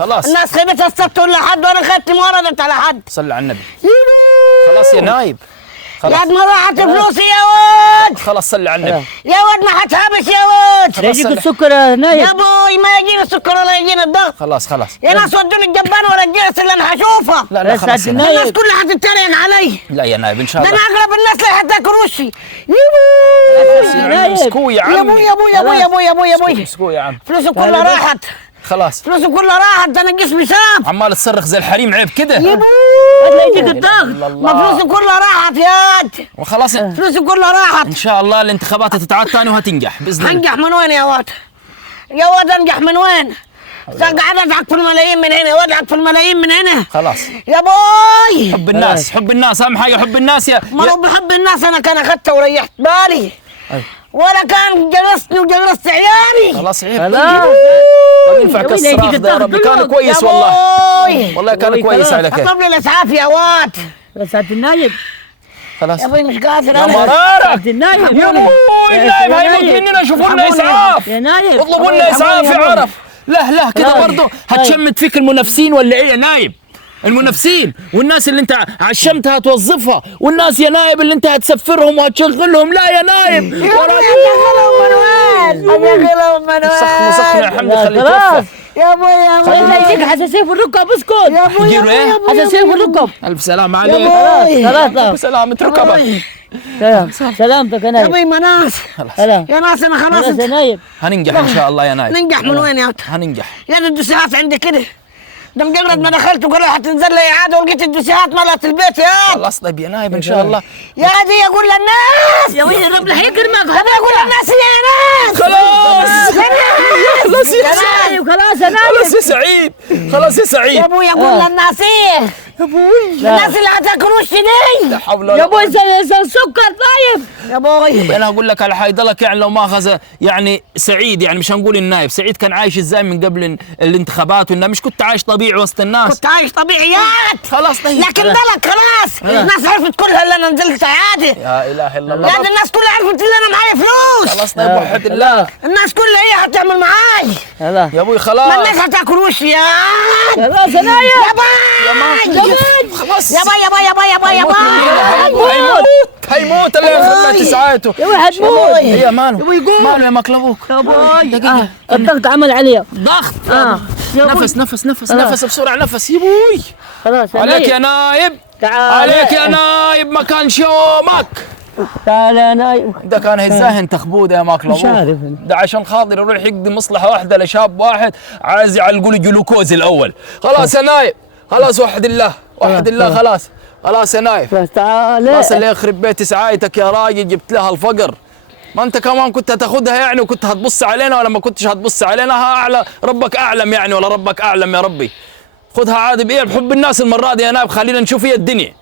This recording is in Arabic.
خلاص الناس خدتها السبت ولا حد وانا خدت ما ردت على حد. صلي على النبي. خلاص يا نايب يا خلاص واد ما راحت فلوسي يا واد. خلاص صلي على النبي. يا واد ما حتهبش يا واد. يجيك السكر يا نايب. يا ابوي ما يجينا السكر ولا يجينا الضغط. خلاص يا ناس ودوني الجبان ولا الجلس اللي انا هشوفها. لا خلاص يا نايب. الناس كلها حتتريق علي. لا يا نايب ان شاء ده الله. انا اغلب الناس اللي حتاكل وشي. يا نايب اسكو يا عمي. يا ابوي يا ابوي يا ابوي يا ابوي يا ابوي يا ابوي. اسكو يا عم. فلوسي كلها راحت. خلاص فلوسي كلها راحت. ده انا جسمي ساب. عمال تصرخ زي الحريم عيب كده. يا ابوي يجيك الضغط. ما فلوسي كلها راحت يا واد. وخلاص فلوسي كلها راحت. ان شاء الله الانتخابات تتعاد ثاني وهتنجح باذن الله. انجح من وين يا واد؟ يا واد انجح من وين؟ قاعد ادعك في الملايين من هنا وادعك في الملايين من هنا. خلاص يا بوي حب الناس حب الناس اهم حاجه حب الناس ما لو بحب الناس انا كان اخذته وريحت بالي. ولا كان جلستني وجلست عيالي. خلاص عيب. خلاص طيب ينفعك الصراخ ده يا ربي كان كويس والله. والله كان كويس على كيف. اطلب لي الاسعاف يا واد. يا سعادة النايب. خلاص يا ابوي مش قادر يا انا. مرارة سعادة النايب. يا ابوي النايب هيموت مننا شوفوا لنا اسعاف. يا نايب اطلبوا لنا اسعاف يا عرف. لا كده برضه هتشمت فيك المنافسين ولا ايه يا نايب؟ المنافسين والناس اللي انت عشمتها توظفها والناس يا نايب اللي انت هتسفرهم وهتشغلهم. لا يا نايب يا ابوي اشغلهم من وين؟ اشغلهم من وين؟ مسخنا يا حمد خليه خلاص. يتوفى. يا ابوي يا ابوي يجيك حساسية في الركب. اسكت يا ابوي يا يجيله ايه؟ ابوي حساسية في الركب. الف سلام يا عليك. ابوي خلاص سلامة ركبك. سلامتك يا يا نايب. ابوي مناس سلام. يا ناس انا خلاص خلاص يا نايب. هننجح ان شاء الله يا نايب. ننجح من وين يا ولد؟ هننجح. يا دي الدسيهات عندي كده. ده مجرد ما دخلت وقالوا حتنزل لي اعاده ولقيت الدسيهات ملت البيت يا ولد. خلاص طيب يا نايب ان شاء الله. يا دي اقول للناس يا ويلي رب يكرمك. هذا اقول للناس يا ناس. خلاص خلاص يا نايب. خلاص يا خلاص نايب. يا سعيد خلاص يا يا سعيد. ابوي اقول للناس ايه؟ يا ابوي الناس اللي هتاكل وش دي. لا حول يا ولا ابوي قوة. سكر طيب. يا ابوي انا اقول لك على حيضلك يعني لو ما اخذ يعني سعيد يعني مش هنقول النايب سعيد كان عايش ازاي من قبل الانتخابات وانه مش كنت عايش طبيعي وسط الناس. كنت عايش طبيعيات. خلاص طيب لكن دلك خلاص الناس عرفت كلها اللي انا نزلت عادي. لا اله الا الله. يعني الناس كلها عرفت اللي انا معايا فلوس. خلاص طيب وحد الله. الناس كلها هي هتعمل معاي. خلاص يا ابوي ما خلاص الناس هتاكل وشي يا خلاص يا نايب. يا باي خلاص يا باي يا باي يا باي يا باي يا باي. هيموت الله يخرب بيت ساعته. يا ابوي حتموت. يا ماله يقوم. ماله يا مكلبوك. يا ابوي الضغط عمل عليه. ضغط يا أبوي. نفس بسرعه نفس يا ابوي. خلاص يا عليك يا نايب. نايب تعال عليك يا نايب ما كانش يومك. تعال يا نايب. ده كان هيزاهن تخبوده يا ماكل مش عارف. ده عشان خاطر يروح يقضي مصلحه واحده لشاب واحد عايز يعلقوا له جلوكوز الاول. خلاص يا نايب خلاص وحد الله وحد الله. خلاص يا نايب. بس تعال. خلاص اللي يخرب بيت سعايتك يا راجل جبت لها الفقر. ما انت كمان كنت هتاخدها يعني وكنت هتبص علينا ولا ما كنتش هتبص علينا؟ ها اعلى ربك اعلم يعني ولا ربك اعلم يا ربي. خدها عادي بايه بحب الناس المره دي يا نايب خلينا نشوف هي الدنيا.